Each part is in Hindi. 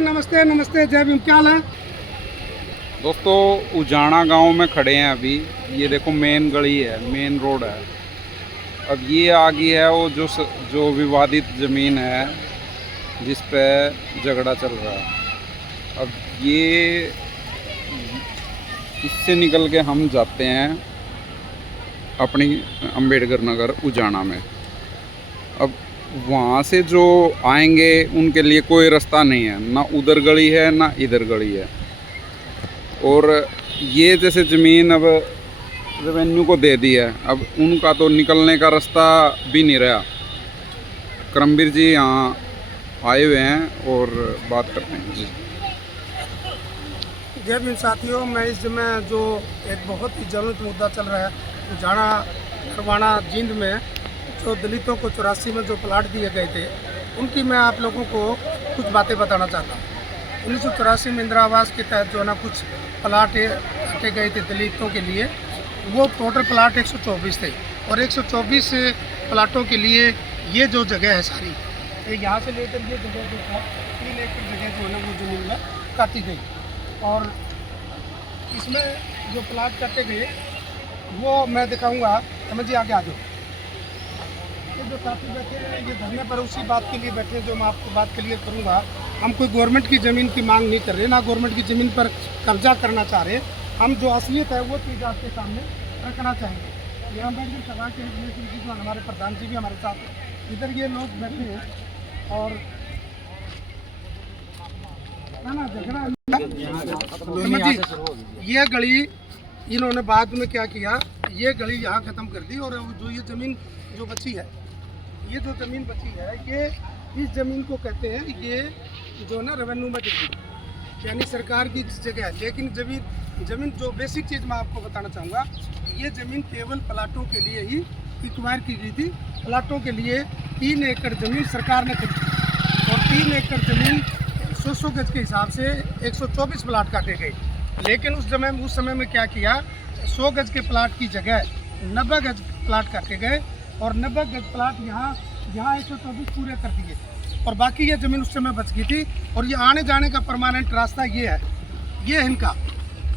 नमस्ते नमस्ते, जय भीम। क्या हाल है दोस्तों? उजाना गांव में खड़े हैं अभी। ये देखो मेन गली है, मेन रोड है। अब ये आगे है वो जो विवादित ज़मीन है जिस पे झगड़ा चल रहा है। अब ये इससे निकल के हम जाते हैं अपनी अंबेडकर नगर उजाना में। अब वहाँ से जो आएंगे उनके लिए कोई रास्ता नहीं है, ना उधर गली है ना इधर गली है। और ये जैसे ज़मीन अब रेवेन्यू को दे दी है, अब उनका तो निकलने का रास्ता भी नहीं रहा। करमबीर जी यहाँ आए हुए हैं और बात करते हैं जी। जय भीम साथियों, मैं इस समय जो एक बहुत ही ज्वलंत मुद्दा चल रहा है उजाना करवाना जींद में, जो दलितों को 84 में जो प्लाट दिए गए थे, उनकी मैं आप लोगों को कुछ बातें बताना चाहता हूँ। 1984 में इंदिरा आवास के तहत जो है ना कुछ प्लाट काटे गए थे दलितों के लिए। वो टोटल प्लाट 124 थे और 124 प्लाटों के लिए ये जो जगह है सारी, यहाँ से लेकर ये जगह जो था 3 एकड़ जगह जो है ना वो जमीन में काटी गई। और इसमें जो प्लाट काटे गए वो मैं दिखाऊंगा। समझ जी, आगे आ जाओ। ये जो साथी बैठे हैं ये धरने पर उसी बात के लिए बैठे हैं जो मैं आपको बात क्लियर करूंगा। हम कोई गवर्नमेंट की ज़मीन की मांग नहीं कर रहे, ना गवर्नमेंट की ज़मीन पर कब्जा करना चाह रहे। हम जो असलियत है वो चीज़ आपके सामने रखना चाहेंगे। ये अम्बेडकर सभा के जो हमारे प्रधान जी भी हमारे साथ इधर ये लोग बैठे हैं और ना झगड़ा। ये गली इन्होंने बाद में क्या किया, ये गली यहाँ ख़त्म कर दी और जो ये ज़मीन जो बची है, ये जो ज़मीन बची है, ये इस ज़मीन को कहते हैं ये जो ना रेवेन्यू में गिर गई, यानी सरकार की जगह है। लेकिन ज़मीन जो बेसिक चीज़ मैं आपको बताना चाहूँगा, ये ज़मीन केवल प्लाटों के लिए ही एक्वायर की गई थी। प्लाटों के लिए 3 एकड़ ज़मीन सरकार ने खरीदी और 3 एकड़ ज़मीन 100 गज के हिसाब से 124 प्लाट काटे गए। लेकिन उस समय में क्या किया, 100 गज के प्लाट की जगह 90 गज प्लाट काटे गए और 90 गज प्लाट यहाँ 124 पूरे कर दिए और बाकी ये ज़मीन उस समय बच गई थी। और ये आने जाने का परमानेंट रास्ता ये है, ये इनका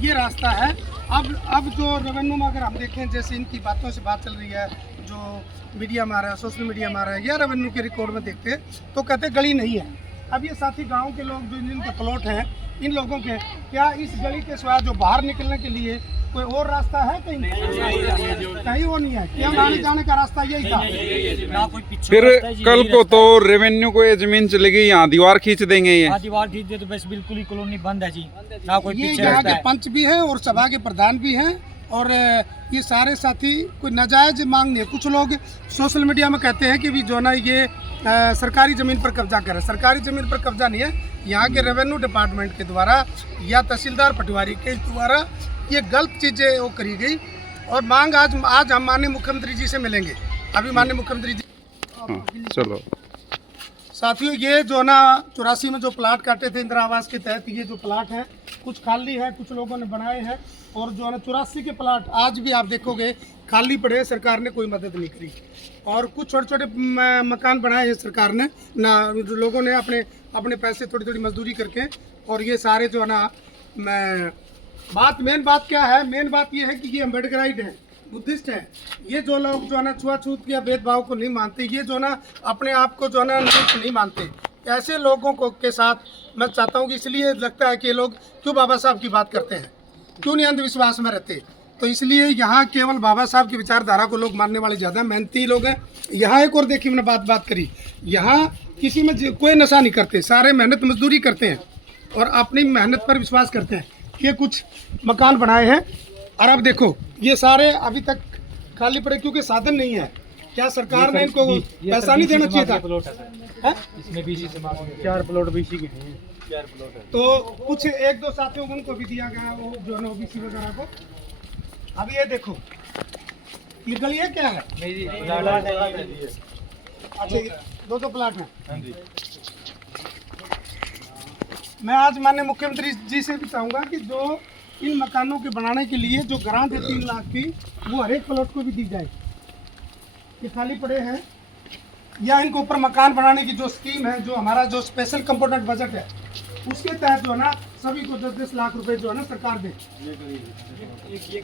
ये रास्ता है। अब जो रेवेन्यू में अगर हम देखें, जैसे इनकी बातों से बात चल रही है, जो मीडिया में आ रहा है, सोशल मीडिया में आ रहा है या रेवेन्यू के रिकॉर्ड में देखते तो कहते गली नहीं है। अब ये साथी गांव के लोग जो जिनके प्लॉट हैं, इन लोगों के क्या इस गली के सिवा जो बाहर निकलने के लिए कोई और रास्ता है? कहीं वो नहीं है। क्या आने जाने का रास्ता यही था? फिर कल को तो रेवेन्यू को ये जमीन चलेगी, यहाँ दीवार खींच देंगे। ये दीवार खींच दे तो बस बिल्कुल ही कॉलोनी बंद है जी, ना कोई ये पीछे यहाँ रास्ता के है। पंच भी हैं और सभा के प्रधान भी हैं और ये सारे साथी कोई नाजायज मांग नहीं है। कुछ लोग सोशल मीडिया में कहते हैं कि भी जो ना ये सरकारी ज़मीन पर कब्जा करे। सरकारी ज़मीन पर कब्जा नहीं है, यहाँ के रेवेन्यू डिपार्टमेंट के द्वारा या तहसीलदार पटवारी के द्वारा ये गलत चीज़ें वो करी गई। और मांग आज हम माननीय मुख्यमंत्री जी से मिलेंगे। अभी माननीय मुख्यमंत्री जी चलो साथियों, ये जो ना 84 में जो प्लाट काटे थे इंदिरा आवास के तहत, ये जो प्लाट है कुछ खाली है, कुछ लोगों ने बनाए हैं और जो है ना 84 के प्लाट आज भी आप देखोगे खाली पड़े हैं। सरकार ने कोई मदद नहीं करी और कुछ छोटे छोटे मकान बनाए हैं सरकार ने ना, जो लोगों ने अपने पैसे थोड़ी थोड़ी मजदूरी करके। और ये सारे जो है ना मेन बात क्या है, मेन बात ये है कि ये अम्बेडकराइट है, बुद्धिस्ट है। ये जो लोग जो है ना छुआछूत या भेदभाव को नहीं मानते, ये जो ना अपने आप को जो है ना नीच नहीं मानते, ऐसे लोगों को के साथ मैं चाहता हूँ कि इसलिए लगता है कि ये लोग क्यों बाबा साहब की बात करते हैं, क्यों नहीं अंधविश्वास में रहते। तो इसलिए यहाँ केवल बाबा साहब की विचारधारा को लोग मानने वाले ज़्यादा मेहनती लोग हैं। यहाँ एक और देखिए, मैंने बात करी, यहाँ किसी में कोई नशा नहीं करते, सारे मेहनत मजदूरी करते हैं और अपनी मेहनत पर विश्वास करते हैं। ये कुछ मकान बनाए हैं और अब देखो ये सारे अभी तक खाली पड़े क्योंकि साधन नहीं है। क्या सरकार ने इनको पैसा नहीं देना चाहिए था? इसमें बीसी से 4 प्लॉट बीसी के हैं, 4 प्लॉट है। तो कुछ 1-2 साथियों को उनको भी दिया गया, वो जो है ओबीसी वगैरह को। अब ये देखो ये गली है क्या है? अच्छा, 2 प्लाट हैं। मैं आज माननीय मुख्यमंत्री जी से भी चाहूँगा कि जो इन मकानों के बनाने के लिए जो ग्रांट है 3 लाख की, वो हर एक प्लॉट को भी दी जाए। ये खाली पड़े हैं या इनको ऊपर मकान बनाने की जो स्कीम है, जो हमारा जो स्पेशल कंपोनेंट बजट है, उसके तहत जो है ना सभी को 10-10 लाख रुपए जो है ना सरकार दे।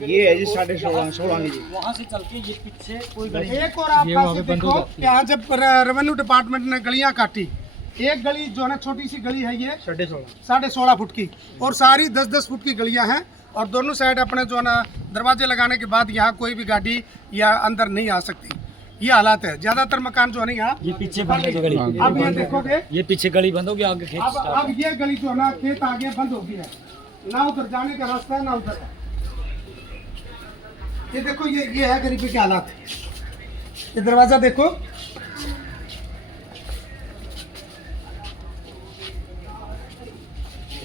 ये है जी 16.5 की जी। वहाँ से चल के ये पीछे कोई गली एक और आप पास से देखो यहाँ जब रेवेन्यू डिपार्टमेंट ने गलियां काटी, एक गली जो है ना छोटी सी गली है ये 16.5 फुट की और सारी 10-10 फुट की गलियां हैं और दोनों साइड अपने जो है ना दरवाजे लगाने के बाद यहाँ कोई भी गाड़ी या अंदर नहीं आ सकती। ये हालात है, ज्यादातर मकान जो है ना यहाँ ये पीछे बंद है गली। अब ये देखोगे ये पीछे गली बंद होगी, आगे खेत अब ये गली जो है ना खेत आगे बंद हो गई है, ना उधर जाने का रास्ता है ना उधर है। ये देखो ये है गरीबी के हालात। ये दरवाजा देखो,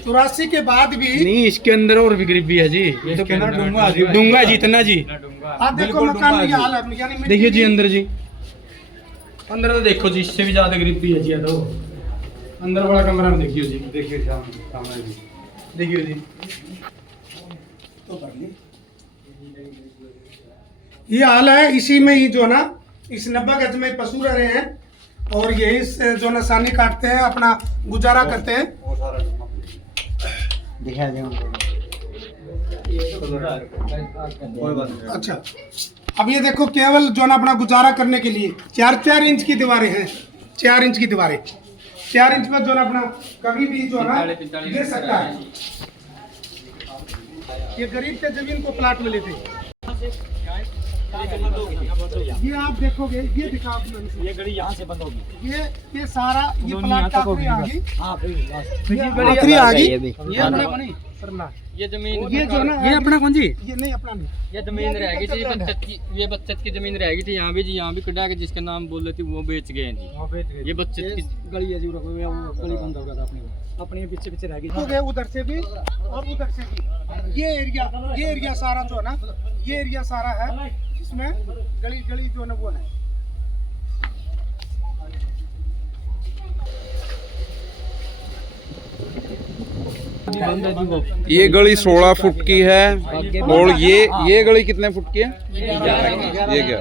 चौरासी के बाद भी नहीं, इसके अंदर और भी गरीबी है जी। ये तो कहना डूंगा है जितना जी। आप देखो मकान में ये हाल है, यानी देखिए जी अंदर जी, अंदर तो देखो जी, इससे भी ज्यादा गरीबी है जी। ये तो अंदर बड़ा कमरा में देखिए जी, देखिए सामने जी, देखिए जी। ये हाल है। इसी में ही जो है ना इस 90 गज में पशु रह रहे हैं और यही से जो ना सानी काटते हैं, अपना गुजारा करते हैं। अच्छा, अब ये देखो केवल जो ना अपना गुजारा करने के लिए 4-4 इंच की दीवारें हैं, 4 इंच की दीवारें, 4 इंच में जो ना अपना कभी भी जो है ना गिर सकता है। ये गरीब के जमीन को प्लाट मिले थे। ये आप देखोगे, ये दिखाओ, ये गली यहाँ से बंद होगी। ये सारा ये प्लाट आखिरी आ गई, आखिरी आ गई। ये जमीन ये जो ना ये अपना कौन जी? ये नहीं अपना नहीं, ये जमीन रहेगी थी बचत की, ये बचत की जमीन रहेगी थी यहाँ भी जी, यहाँ भी कटा के जिसका नाम बोल रहे थे वो बेच गए हैं जी। ये बचत की गली है जी, वो गली बंद हो गया था अपने पीछे पीछे रह गई। देखोगे उधर से भी और उधर से भी। ये एरिया सारा जो है ना, ये एरिया सारा है इसमें गली जो है ना वो है। ये गली 16 फुट की है और ये गली कितने फुट की है? ये क्या?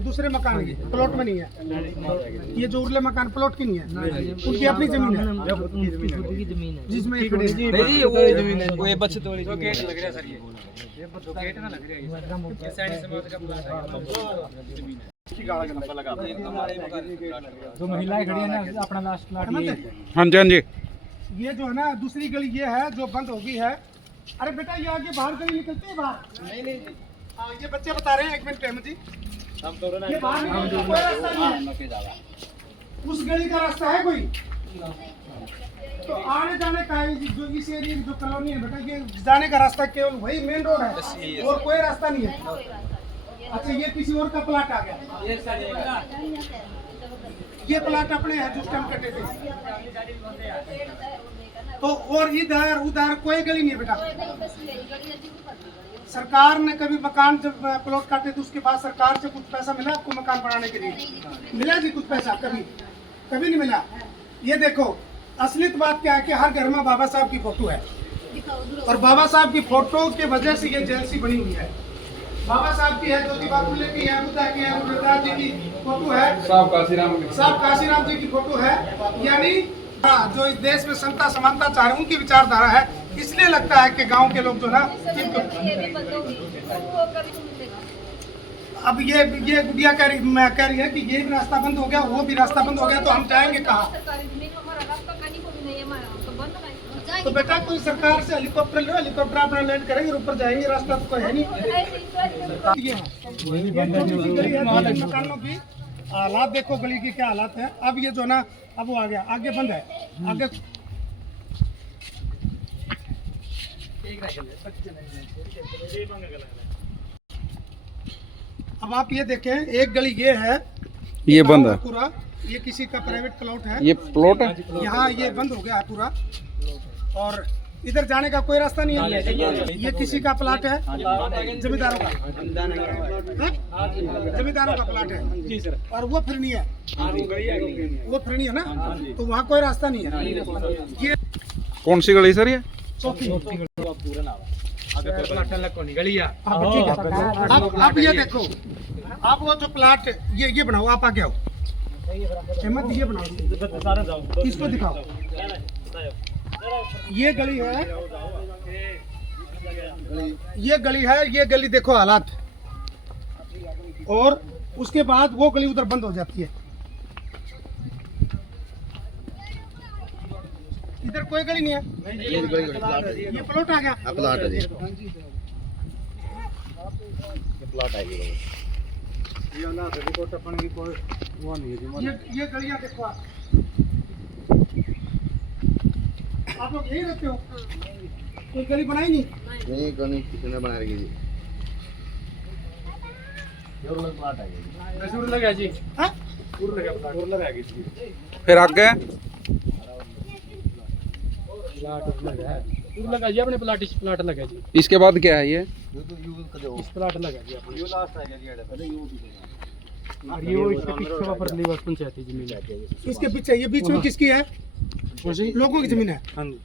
दूसरे मकान की प्लॉट में नहीं है। ये जो उरले मकान प्लॉट की नहीं है, उनकी अपनी जमीन है जिसमें ये खड़े हैं। वो ये बचत वाली जो गेट लग रहा है सर, ये गेट ना लग रहा है, ये साइड समाज का प्लाट है। जो महिलाएं खड़ी है ना, अपना लास्ट प्लाट ये है। हाँ जी, हाँ जी। ये जो है ना दूसरी गली ये है जो बंद हो गई है। अरे बेटा ये आगे बाहर गली निकलती है बाहर। नहीं हाँ, ये बच्चे बता रहे हैं, 1 मिनट टाइम जी। ये बाहर निकलने का कोई रास्ता नहीं है। उस गली का रास्ता है कोई? तो आने जाने का जो इस एरिया की जो कॉलोनी है बेटा, ये जाने का रास्ता केवल वही मेन रोड है और कोई रास्ता नहीं है। अच्छा, ये किसी और का प्लाट आ गया। ये प्लाट अपने हैं जिस टाइम कटे थे। तो और इधर उधर कोई गली नहीं है बेटा। सरकार ने कभी मकान जब प्लॉट काटे तो उसके बाद सरकार से कुछ पैसा मिला आपको मकान बनाने के लिए? मिला जी कुछ पैसा? कभी नहीं मिला। ये देखो असलियत बात क्या है कि हर घर में बाबा साहब की फोटो है और बाबा साहब की फोटो के वजह से ये जेल सी बनी हुई है। बाबा साहब की है, ज्योतिबा फुले की है, बुद्धा की है, रविदास जी की फोटो है, साहब काशीराम जी की फोटो है। यानी जो इस देश में समता समानता चाह रहे हैं उनकी विचारधारा है। इसलिए लगता है कि गांव के लोग जो ना अब ये गुड़िया कह रही है कि ये भी रास्ता बंद हो गया, वो भी रास्ता बंद हो गया, तो हम जाएंगे कहाँ? तो बेटा कोई सरकार से हेलीकॉप्टर लो, हेलीकॉप्टर अपना लैंड करेंगे और ऊपर जाएंगे, रास्ता तो कोई है नहीं। ये मकानों की हालात देखो, गली की क्या हालात है। अब ये जो ना अब वो आ गया, आगे बंद है, आगे अब आप ये देखें, एक गली ये है, ये बंद है पूरा। ये किसी का प्राइवेट प्लॉट है, ये प्लॉट है यहाँ ये बंद हो गया है पूरा और इधर जाने का कोई रास्ता नहीं है। ये किसी का प्लाट है, जमींदारों का, जमींदारों का प्लाट है और वो फिरनी है, वो फिरनी है ना, तो वहाँ कोई रास्ता नहीं है। ये कौन सी गली सर? ये चौथी गली है। अब ये देखो, आप वो जो प्लाट ये बनाओ, आप आगे आओ। अहमद ये बनाओ, इसको दिखाओ। ये गली है, ये गली है, ये गली देखो हालात, और उसके बाद वो गली उधर बंद हो जाती है। इधर कोई गली नहीं है, ये प्लॉट आ गया। प्लाट है जी, प्लाट है जी। ये गलियां देखो आप लोग यही रहते हो, कोई गली बनाई नहीं? नहीं किसी ने बना रही जी, प्लाट है जी। लगा जी, हाँ? फिर आगे लगा जी अपने प्लाट लगा जी। इसके बाद क्या है ये? इस प्लाट लगा जी अपने। यू लास्ट है जी, पहले यू और ये वो इसके पीछे का परली बस पंचायती जमीन है। इसके पीछे ये बीच में किसकी है? लोगों की जमीन है। हाँ जी,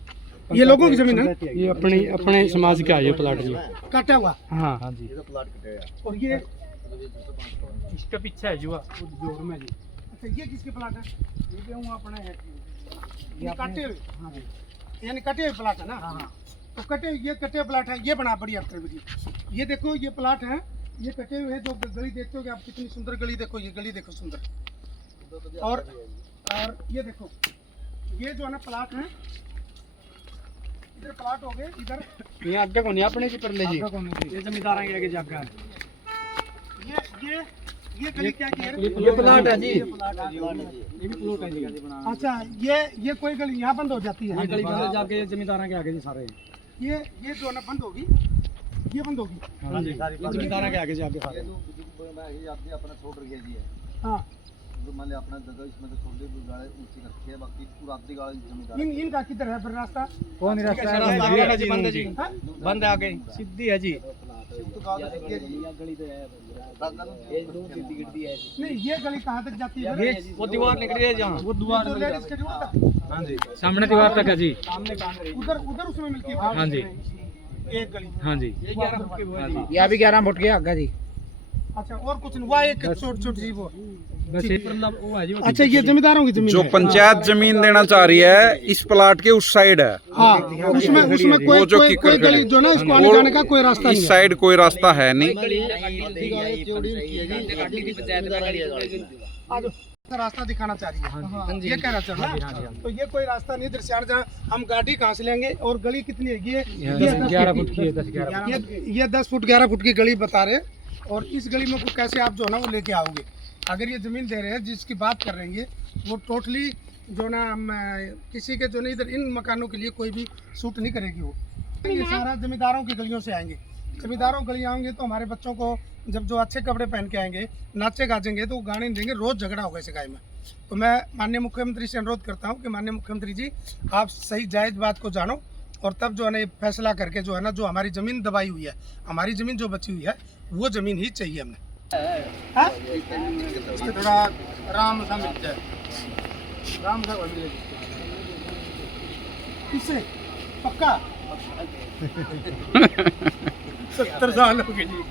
ये लोगों की जमीन है, ये अपने समाज का है ये प्लाट जी। काटा हुआ। हाँ हाँ जी, प्लाट कटे हैं। और ये इसका पीछे है जो जोर में जी। अच्छा, ये किसके प्लाट है? ये भी हूँ अपने है। ये काटे हुए, हाँ जी, यानी कटे हुए प्लाट है ना? हाँ हाँ। तो ये कटे हुए प्लाट है, ये बना बड़ी अफसर वीडियो। ये देखो ये प्लाट है, ये कटे हुए हैं। जो गली देखते हो आप, कितनी सुंदर गली देखो, ये गली देखो सुंदर। और ये देखो, ये जो है ना प्लाट है, इधर प्लाट हो गए, इधर ये आगे को नहीं अपने की परले जी, ये जमींदार के आगे जाकर ये गली क्या की है? ये प्लाट है जी। ये प्लाट है जी। अच्छा, ये कोई गली यहाँ बंद हो जाती है? ये गली बंद जाके जमींदार के आगे जी सारे। ये जो है ना बंद होगी, ये बंद होगी। हाँ जी, जमींदार के आगे जाके सारे। ये जो आपने अपना छोड़ रखी है जी है, हाँ, तो मान लिया अपना जगह इसमें तो छोड़ दी, गाड़े ऊंची रखी है, बाकी पूरा आधी गाड़ी जमींदार। इनका किधर है फिर रास्ता? कौन रास्ता है जी? बंद है जी, हाँ? बंद है आगे सीधी है जी। तो कहाँ तक रखी है जी? गली तो है, नहीं, ये गली कहाँ तक जाती है? ये वो दीवार निकली है जहाँ, वो दीवार जो लेडीज के दीवार तक? हाँ जी, सामने दीवार तक है जी। उधर उसमें मिलती है हाँ जी, एक गली। हाँ जी, ये ये भी 11 फुट के आगे जी। अच्छा, और कुछ नहीं हुआ? एक छोटी सी वो। बस ये मतलब वो है जी। अच्छा, ये जमींदारों की जमीन जो है। पंचायत जमीन देना चाह रही है इस प्लाट के उस साइड है, हाँ, उसमें वो जो कोई किकर गली खड़ी। जो ना, इसको आने और जाने का कोई रास्ता नहीं इस है। साइड कोई रास्ता है नहीं। आज रास्ता दिखाना चाह रही है, ये कहना चाह रहा है। तो ये कोई रास्ता नहीं दृश्यार, जहाँ हम गाड़ी कहाँ से लेंगे? और गली कितनी है? ये 11 फुट की है, 10-11 ये 10 फुट 11 फुट की गली बता रहे। और इस गली में कैसे आप जो है ना वो लेके आओगे? अगर ये ज़मीन दे रहे हैं, जिसकी बात कर रहे हैं, वो टोटली जो ना किसी के जो नहीं, इधर इन मकानों के लिए कोई भी सूट नहीं करेगी। वो ये सारा जमींदारों की गलियों से आएंगे। जमींदारों गली आएंगे तो हमारे बच्चों को जब जो अच्छे कपड़े पहन के आएंगे, नाचे गाजेंगे, तो वो गाने नहीं देंगे, रोज़ झगड़ा होगा इस गाय में। तो मैं माननीय मुख्यमंत्री से अनुरोध करता हूँ कि माननीय मुख्यमंत्री जी, आप सही जायज़ बात को जानो, और तब जो है ना ये फैसला करके जो है ना, जो हमारी ज़मीन दबाई हुई है, हमारी ज़मीन जो बची हुई है, वो ज़मीन ही चाहिए हमें। हाँ? थोड़ा आराम सा मिल जाए, आराम सा मिल जाए। किससे? पक्का 70 साल हो गए जी।